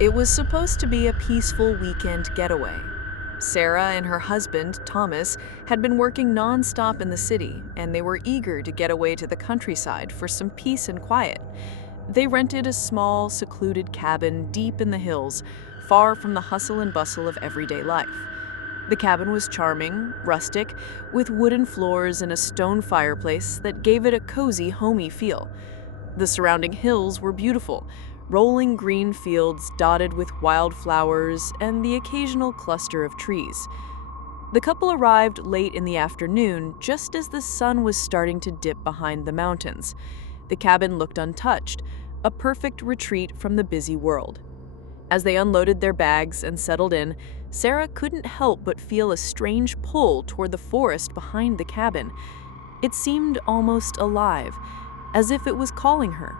It was supposed to be a peaceful weekend getaway. Sarah and her husband, Thomas, had been working non-stop in the city, and they were eager to get away to the countryside for some peace and quiet. They rented a small, secluded cabin deep in the hills, far from the hustle and bustle of everyday life. The cabin was charming, rustic, with wooden floors and a stone fireplace that gave it a cozy, homey feel. The surrounding hills were beautiful, rolling green fields dotted with wildflowers and the occasional cluster of trees. The couple arrived late in the afternoon, just as the sun was starting to dip behind the mountains. The cabin looked untouched, a perfect retreat from the busy world. As they unloaded their bags and settled in, Sarah couldn't help but feel a strange pull toward the forest behind the cabin. It seemed almost alive, as if it was calling her,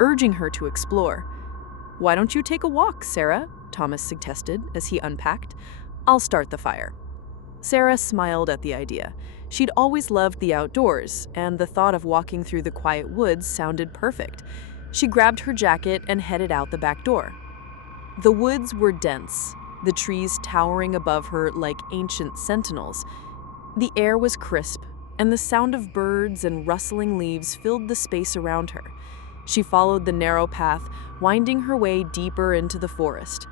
urging her to explore. "Why don't you take a walk, Sarah?" Thomas suggested as he unpacked. "I'll start the fire." Sarah smiled at the idea. She'd always loved the outdoors, and the thought of walking through the quiet woods sounded perfect. She grabbed her jacket and headed out the back door. The woods were dense, the trees towering above her like ancient sentinels. The air was crisp, and the sound of birds and rustling leaves filled the space around her. She followed the narrow path, winding her way deeper into the forest.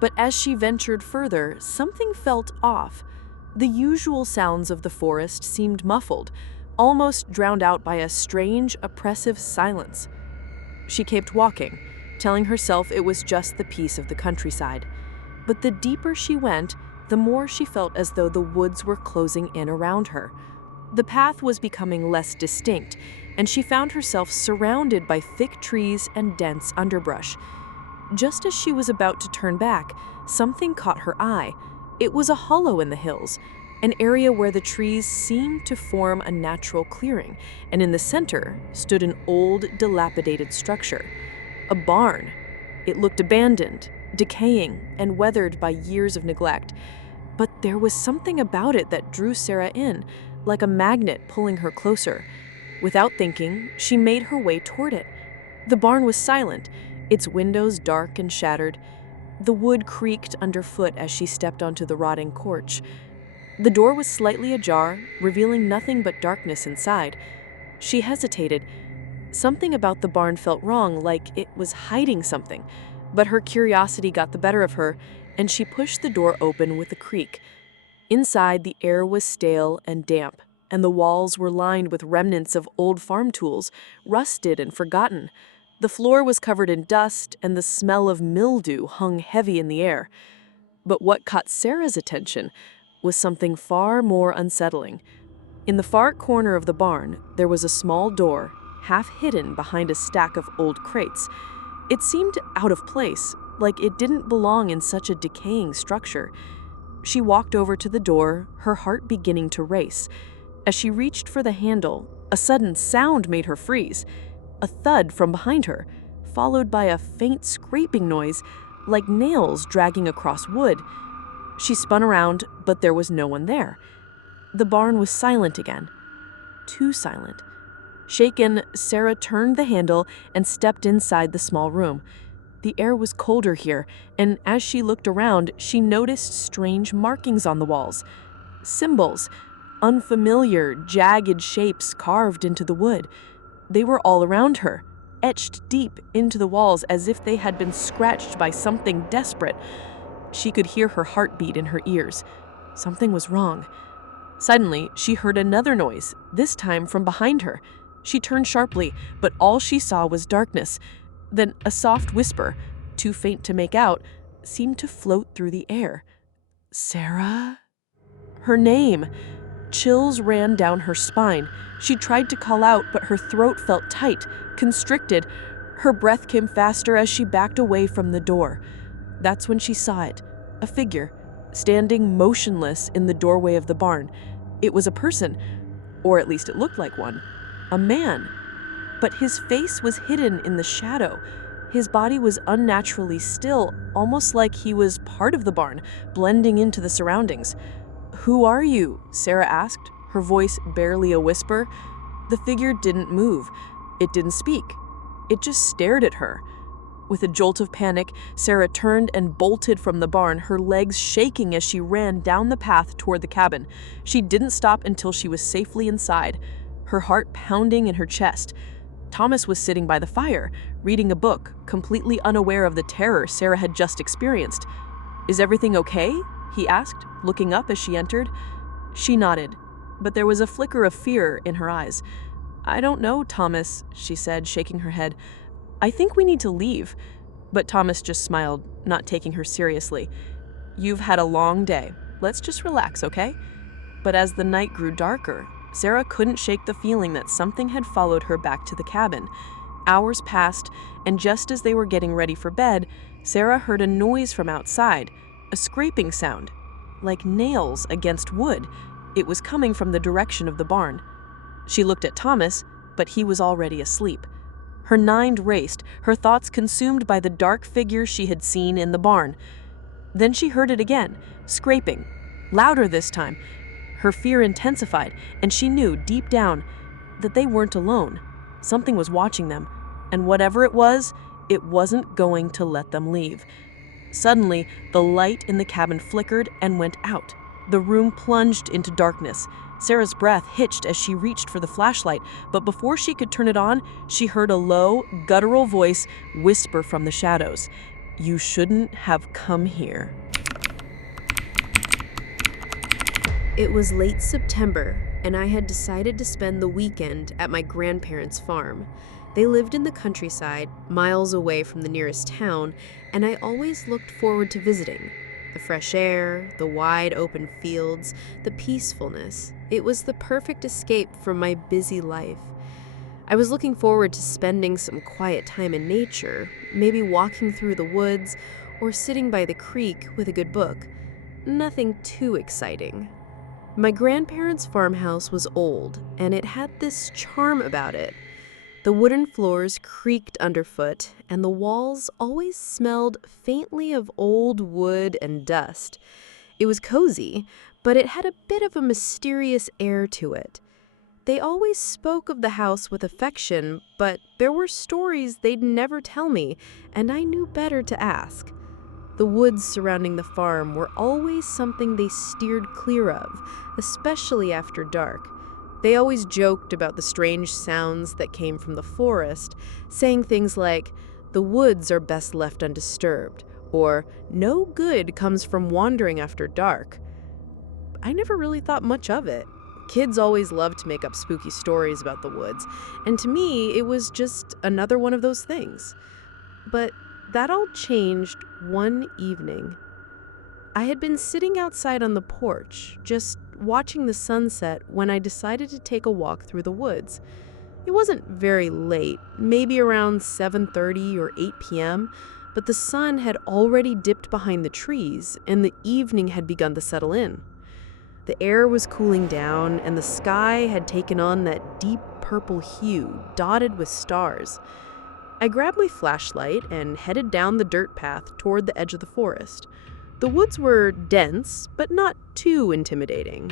But as she ventured further, something felt off. The usual sounds of the forest seemed muffled, almost drowned out by a strange, oppressive silence. She kept walking, telling herself it was just the peace of the countryside. But the deeper she went, the more she felt as though the woods were closing in around her. The path was becoming less distinct, and she found herself surrounded by thick trees and dense underbrush. Just as she was about to turn back, something caught her eye. It was a hollow in the hills, an area where the trees seemed to form a natural clearing, and in the center stood an old, dilapidated structure. A barn. It looked abandoned, decaying, and weathered by years of neglect. But there was something about it that drew Sarah in, like a magnet pulling her closer. Without thinking, she made her way toward it. The barn was silent, its windows dark and shattered. The wood creaked underfoot as she stepped onto the rotting porch. The door was slightly ajar, revealing nothing but darkness inside. She hesitated. Something about the barn felt wrong, like it was hiding something. But her curiosity got the better of her, and she pushed the door open with a creak. Inside, the air was stale and damp, and the walls were lined with remnants of old farm tools, rusted and forgotten. The floor was covered in dust, and the smell of mildew hung heavy in the air. But what caught Sarah's attention was something far more unsettling. In the far corner of the barn, there was a small door, half hidden behind a stack of old crates. It seemed out of place, like it didn't belong in such a decaying structure. She walked over to the door, her heart beginning to race. As she reached for the handle, a sudden sound made her freeze. A thud from behind her, followed by a faint scraping noise, like nails dragging across wood. She spun around, but there was no one there. The barn was silent again. Too silent. Shaken, Sarah turned the handle and stepped inside the small room. The air was colder here, and as she looked around, she noticed strange markings on the walls. Symbols, unfamiliar, jagged shapes carved into the wood. They were all around her, etched deep into the walls as if they had been scratched by something desperate. She could hear her heartbeat in her ears. Something was wrong. Suddenly, she heard another noise, this time from behind her. She turned sharply, but all she saw was darkness. Then a soft whisper, too faint to make out, seemed to float through the air. "Sarah?" Her name. Chills ran down her spine. She tried to call out, but her throat felt tight, constricted. Her breath came faster as she backed away from the door. That's when she saw it, a figure, standing motionless in the doorway of the barn. It was a person, or at least it looked like one, a man. But his face was hidden in the shadow. His body was unnaturally still, almost like he was part of the barn, blending into the surroundings. "Who are you?" Sarah asked, her voice barely a whisper. The figure didn't move. It didn't speak. It just stared at her. With a jolt of panic, Sarah turned and bolted from the barn, her legs shaking as she ran down the path toward the cabin. She didn't stop until she was safely inside, her heart pounding in her chest. Thomas was sitting by the fire, reading a book, completely unaware of the terror Sarah had just experienced. "Is everything okay?" he asked, looking up as she entered. She nodded, but there was a flicker of fear in her eyes. "I don't know, Thomas," she said, shaking her head. "I think we need to leave." But Thomas just smiled, not taking her seriously. "You've had a long day. Let's just relax, okay?" But as the night grew darker, Sarah couldn't shake the feeling that something had followed her back to the cabin. Hours passed, and just as they were getting ready for bed, Sarah heard a noise from outside, a scraping sound, like nails against wood. It was coming from the direction of the barn. She looked at Thomas, but he was already asleep. Her mind raced, her thoughts consumed by the dark figure she had seen in the barn. Then she heard it again, scraping, louder this time. Her fear intensified, and she knew deep down that they weren't alone. Something was watching them, and whatever it wasn't going to let them leave. Suddenly, the light in the cabin flickered and went out. The room plunged into darkness. Sarah's breath hitched as she reached for the flashlight, but before she could turn it on, she heard a low, guttural voice whisper from the shadows, "You shouldn't have come here." It was late September, and I had decided to spend the weekend at my grandparents' farm. They lived in the countryside, miles away from the nearest town, and I always looked forward to visiting. The fresh air, the wide open fields, the peacefulness. It was the perfect escape from my busy life. I was looking forward to spending some quiet time in nature, maybe walking through the woods or sitting by the creek with a good book. Nothing too exciting. My grandparents' farmhouse was old, and it had this charm about it. The wooden floors creaked underfoot, and the walls always smelled faintly of old wood and dust. It was cozy, but it had a bit of a mysterious air to it. They always spoke of the house with affection, but there were stories they'd never tell me, and I knew better to ask. The woods surrounding the farm were always something they steered clear of, especially after dark. They always joked about the strange sounds that came from the forest, saying things like, "The woods are best left undisturbed," or "No good comes from wandering after dark." I never really thought much of it. Kids always loved to make up spooky stories about the woods, and to me, it was just another one of those things. But that all changed one evening. I had been sitting outside on the porch, just watching the sunset, when I decided to take a walk through the woods. It wasn't very late, maybe around 7:30 or 8 p.m., but the sun had already dipped behind the trees, and the evening had begun to settle in. The air was cooling down, and the sky had taken on that deep purple hue, dotted with stars. I grabbed my flashlight and headed down the dirt path toward the edge of the forest. The woods were dense, but not too intimidating.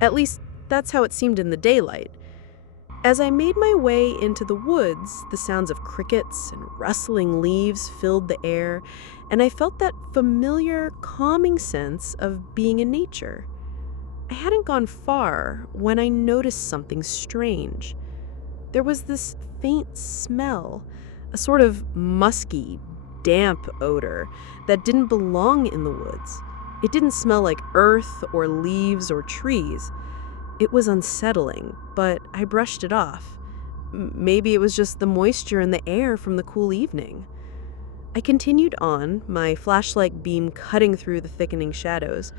At least, that's how it seemed in the daylight. As I made my way into the woods, the sounds of crickets and rustling leaves filled the air, and I felt that familiar, calming sense of being in nature. I hadn't gone far when I noticed something strange. There was this faint smell, a sort of musky, damp odor that didn't belong in the woods. It didn't smell like earth or leaves or trees. It was unsettling, but I brushed it off. Maybe it was just the moisture in the air from the cool evening. I continued on, my flashlight beam cutting through the thickening shadows.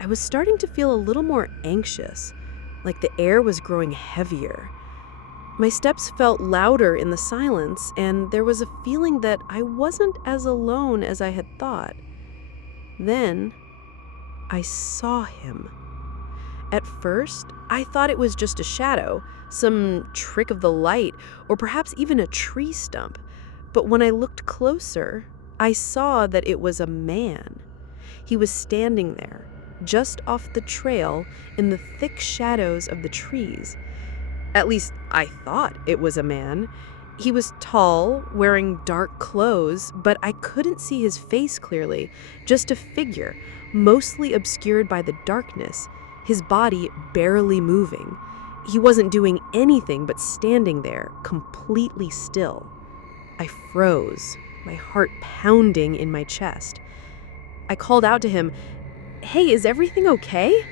I was starting to feel a little more anxious, like the air was growing heavier. My steps felt louder in the silence, and there was a feeling that I wasn't as alone as I had thought. Then, I saw him. At first, I thought it was just a shadow, some trick of the light, or perhaps even a tree stump. But when I looked closer, I saw that it was a man. He was standing there, just off the trail in the thick shadows of the trees. At least, I thought it was a man. He was tall, wearing dark clothes, but I couldn't see his face clearly, just a figure, mostly obscured by the darkness, his body barely moving. He wasn't doing anything but standing there, completely still. I froze, my heart pounding in my chest. I called out to him, "Hey, is everything okay?"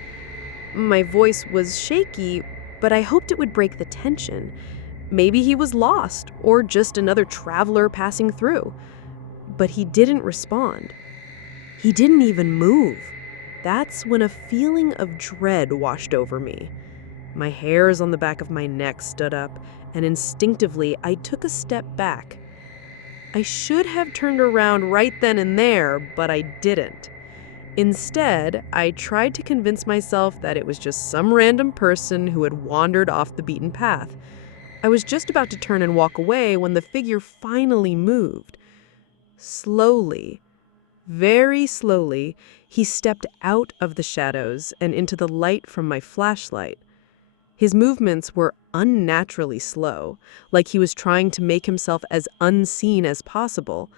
My voice was shaky, but I hoped it would break the tension. Maybe he was lost, or just another traveler passing through. But he didn't respond. He didn't even move. That's when a feeling of dread washed over me. My hairs on the back of my neck stood up, and instinctively I took a step back. I should have turned around right then and there, but I didn't. Instead, I tried to convince myself that it was just some random person who had wandered off the beaten path. I was just about to turn and walk away when the figure finally moved. Slowly, very slowly, he stepped out of the shadows and into the light from my flashlight. His movements were unnaturally slow, like he was trying to make himself as unseen as possible.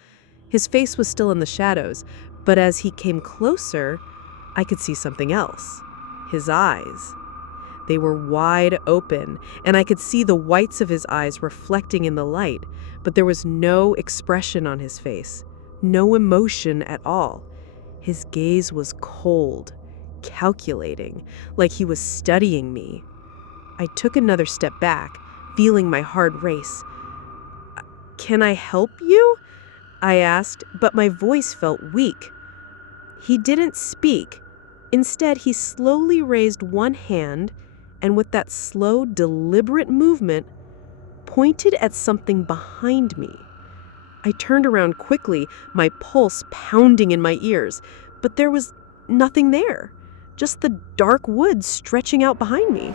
His face was still in the shadows, but as he came closer, I could see something else. His eyes. They were wide open, and I could see the whites of his eyes reflecting in the light, but there was no expression on his face, no emotion at all. His gaze was cold, calculating, like he was studying me. I took another step back, feeling my heart race. "Can I help you?" I asked, but my voice felt weak. He didn't speak. Instead, he slowly raised one hand and with that slow, deliberate movement, pointed at something behind me. I turned around quickly, my pulse pounding in my ears, but there was nothing there, just the dark woods stretching out behind me.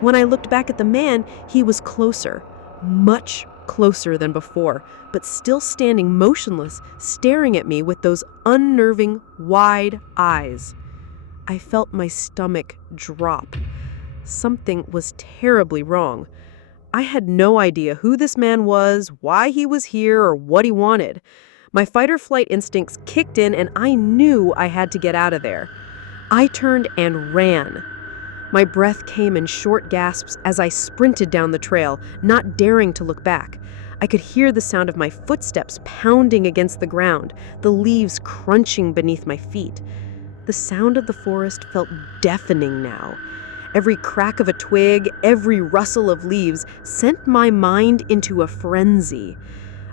When I looked back at the man, he was closer, much closer than before, but still standing motionless, staring at me with those unnerving, wide eyes. I felt my stomach drop. Something was terribly wrong. I had no idea who this man was, why he was here, or what he wanted. My fight-or-flight instincts kicked in, and I knew I had to get out of there. I turned and ran. My breath came in short gasps as I sprinted down the trail, not daring to look back. I could hear the sound of my footsteps pounding against the ground, the leaves crunching beneath my feet. The sound of the forest felt deafening now. Every crack of a twig, every rustle of leaves sent my mind into a frenzy.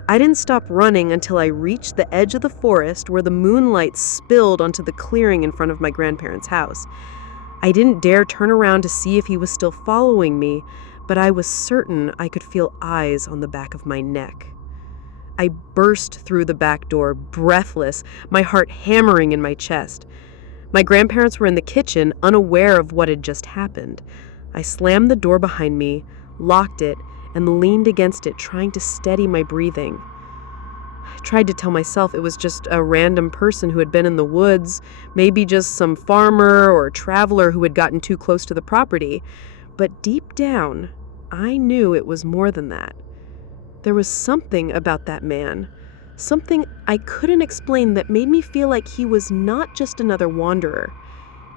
I didn't stop running until I reached the edge of the forest where the moonlight spilled onto the clearing in front of my grandparents' house. I didn't dare turn around to see if he was still following me, but I was certain I could feel eyes on the back of my neck. I burst through the back door, breathless, my heart hammering in my chest. My grandparents were in the kitchen, unaware of what had just happened. I slammed the door behind me, locked it, and leaned against it, trying to steady my breathing. I tried to tell myself it was just a random person who had been in the woods, maybe just some farmer or traveler who had gotten too close to the property. But deep down, I knew it was more than that. There was something about that man, something I couldn't explain that made me feel like he was not just another wanderer.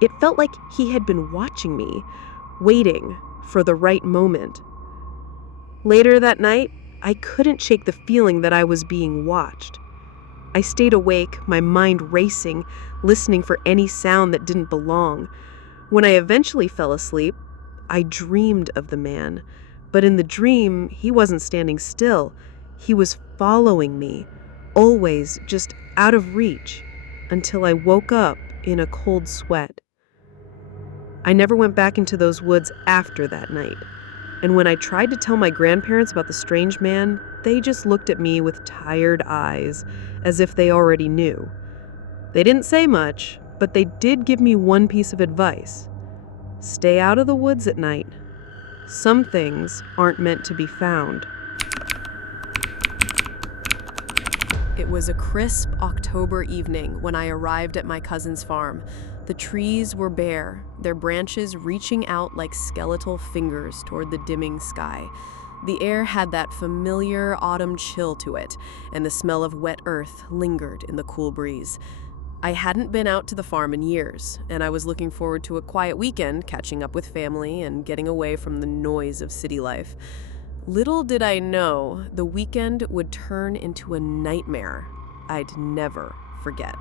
It felt like he had been watching me, waiting for the right moment. Later that night, I couldn't shake the feeling that I was being watched. I stayed awake, my mind racing, listening for any sound that didn't belong. When I eventually fell asleep, I dreamed of the man. But in the dream, he wasn't standing still. He was following me, always just out of reach, until I woke up in a cold sweat. I never went back into those woods after that night. And when I tried to tell my grandparents about the strange man, they just looked at me with tired eyes, as if they already knew. They didn't say much, but they did give me one piece of advice. Stay out of the woods at night. Some things aren't meant to be found. It was a crisp October evening when I arrived at my cousin's farm. The trees were bare, their branches reaching out like skeletal fingers toward the dimming sky. The air had that familiar autumn chill to it, and the smell of wet earth lingered in the cool breeze. I hadn't been out to the farm in years, and I was looking forward to a quiet weekend, catching up with family and getting away from the noise of city life. Little did I know the weekend would turn into a nightmare I'd never forget.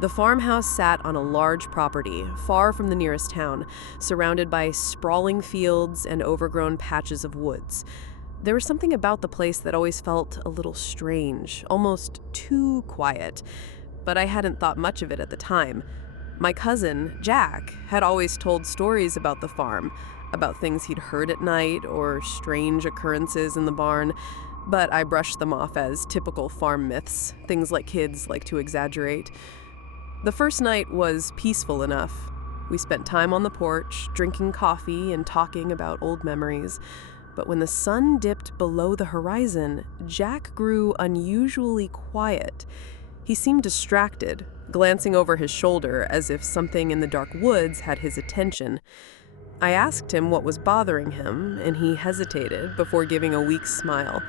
The farmhouse sat on a large property, far from the nearest town, surrounded by sprawling fields and overgrown patches of woods. There was something about the place that always felt a little strange, almost too quiet, but I hadn't thought much of it at the time. My cousin, Jack, had always told stories about the farm, about things he'd heard at night or strange occurrences in the barn, but I brushed them off as typical farm myths, things like kids like to exaggerate. The first night was peaceful enough. We spent time on the porch, drinking coffee and talking about old memories. But when the sun dipped below the horizon, Jack grew unusually quiet. He seemed distracted, glancing over his shoulder as if something in the dark woods had his attention. I asked him what was bothering him, and he hesitated before giving a weak smile.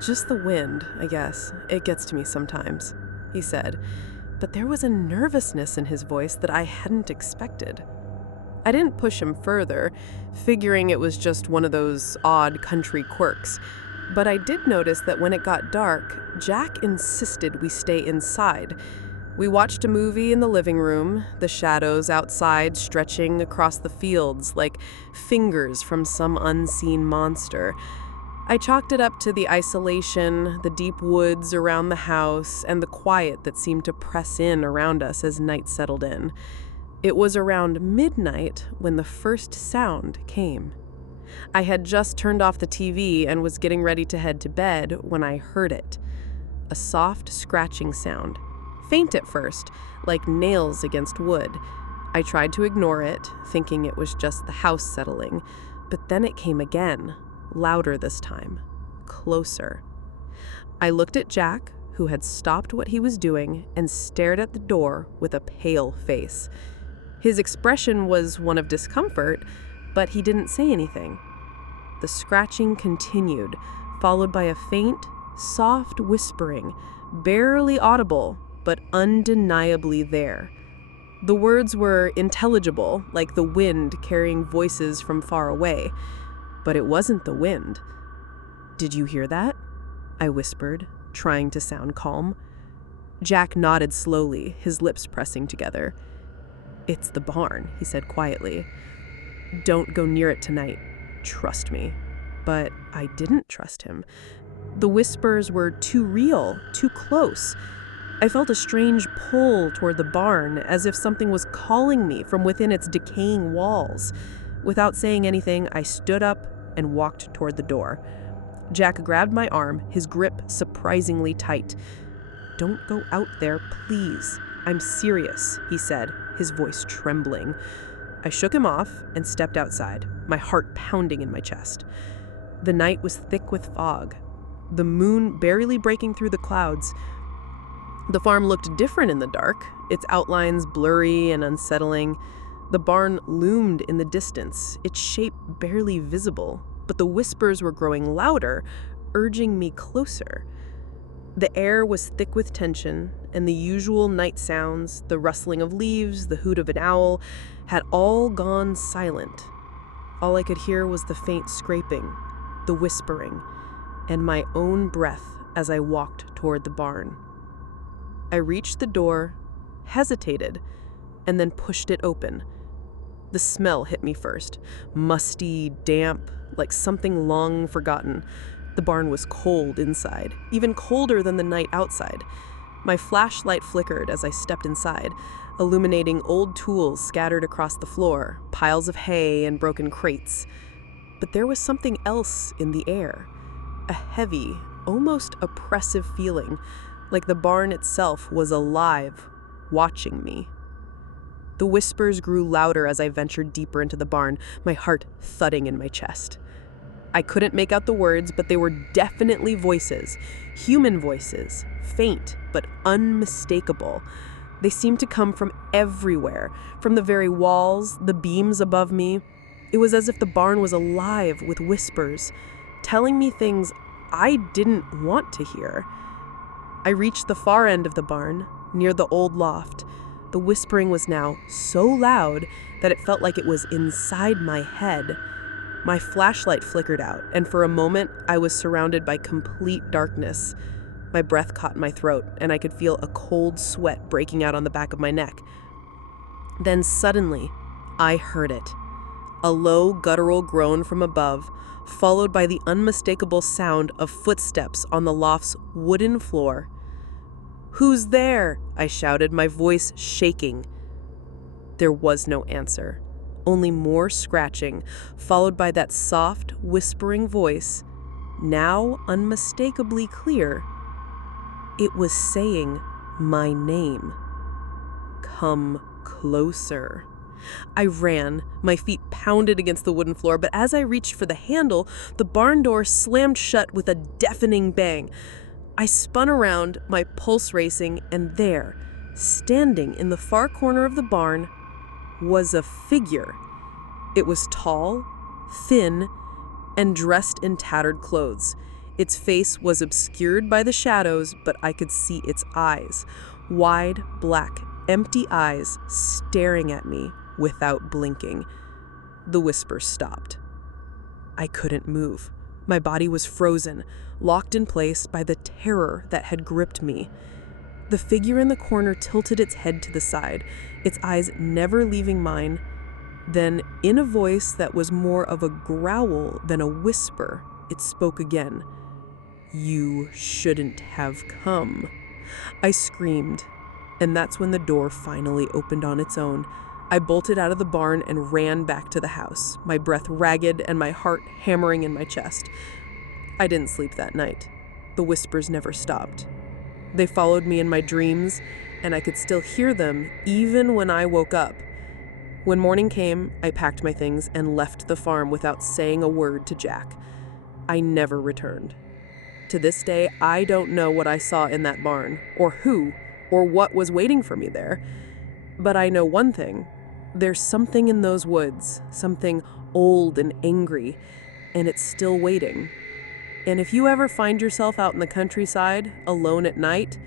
"Just the wind, I guess. It gets to me sometimes," he said. But there was a nervousness in his voice that I hadn't expected. I didn't push him further, figuring it was just one of those odd country quirks. But I did notice that when it got dark, Jack insisted we stay inside. We watched a movie in the living room, the shadows outside stretching across the fields like fingers from some unseen monster. I chalked it up to the isolation, the deep woods around the house, and the quiet that seemed to press in around us as night settled in. It was around midnight when the first sound came. I had just turned off the TV and was getting ready to head to bed when I heard it. A soft scratching sound. Faint at first, like nails against wood. I tried to ignore it, thinking it was just the house settling, but then it came again. Louder this time, closer. I looked at Jack, who had stopped what he was doing and stared at the door with a pale face. His expression was one of discomfort, but he didn't say anything. The scratching continued, followed by a faint, soft whispering, barely audible, but undeniably there. The words were intelligible, like the wind carrying voices from far away. But it wasn't the wind. "Did you hear that?" I whispered, trying to sound calm. Jack nodded slowly, his lips pressing together. "It's the barn," he said quietly. "Don't go near it tonight. Trust me." But I didn't trust him. The whispers were too real, too close. I felt a strange pull toward the barn, as if something was calling me from within its decaying walls. Without saying anything, I stood up and walked toward the door. Jack grabbed my arm, his grip surprisingly tight. "Don't go out there, please. I'm serious," he said, his voice trembling. I shook him off and stepped outside, my heart pounding in my chest. The night was thick with fog, the moon barely breaking through the clouds. The farm looked different in the dark, its outlines blurry and unsettling. The barn loomed in the distance, its shape barely visible, but the whispers were growing louder, urging me closer. The air was thick with tension, and the usual night sounds, the rustling of leaves, the hoot of an owl, had all gone silent. All I could hear was the faint scraping, the whispering, and my own breath as I walked toward the barn. I reached the door, hesitated, and then pushed it open. The smell hit me first, musty, damp, like something long forgotten. The barn was cold inside, even colder than the night outside. My flashlight flickered as I stepped inside, illuminating old tools scattered across the floor, piles of hay and broken crates. But there was something else in the air, a heavy, almost oppressive feeling, like the barn itself was alive, watching me. The whispers grew louder as I ventured deeper into the barn, my heart thudding in my chest. I couldn't make out the words, but they were definitely voices, human voices, faint but unmistakable. They seemed to come from everywhere, from the very walls, the beams above me. It was as if the barn was alive with whispers, telling me things I didn't want to hear. I reached the far end of the barn, near the old loft. The whispering was now so loud that it felt like it was inside my head. My flashlight flickered out, and for a moment, I was surrounded by complete darkness. My breath caught in my throat, and I could feel a cold sweat breaking out on the back of my neck. Then suddenly, I heard it. A low, guttural groan from above, followed by the unmistakable sound of footsteps on the loft's wooden floor. "Who's there?" I shouted, my voice shaking. There was no answer, only more scratching, followed by that soft, whispering voice, now unmistakably clear. It was saying my name. "Come closer." I ran, my feet pounded against the wooden floor, but as I reached for the handle, the barn door slammed shut with a deafening bang. I spun around, my pulse racing, and there, standing in the far corner of the barn, was a figure. It was tall, thin, and dressed in tattered clothes. Its face was obscured by the shadows, but I could see its eyes, wide, black, empty eyes staring at me without blinking. The whisper stopped. I couldn't move. My body was frozen, locked in place by the terror that had gripped me. The figure in the corner tilted its head to the side, its eyes never leaving mine. Then, in a voice that was more of a growl than a whisper, it spoke again. "You shouldn't have come." I screamed, and that's when the door finally opened on its own. I bolted out of the barn and ran back to the house, my breath ragged and my heart hammering in my chest. I didn't sleep that night. The whispers never stopped. They followed me in my dreams, and I could still hear them even when I woke up. When morning came, I packed my things and left the farm without saying a word to Jack. I never returned. To this day, I don't know what I saw in that barn, or who, or what was waiting for me there. But I know one thing. There's something in those woods, something old and angry, and it's still waiting. And if you ever find yourself out in the countryside, alone at night,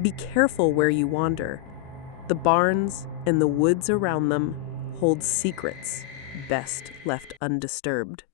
be careful where you wander. The barns and the woods around them hold secrets best left undisturbed.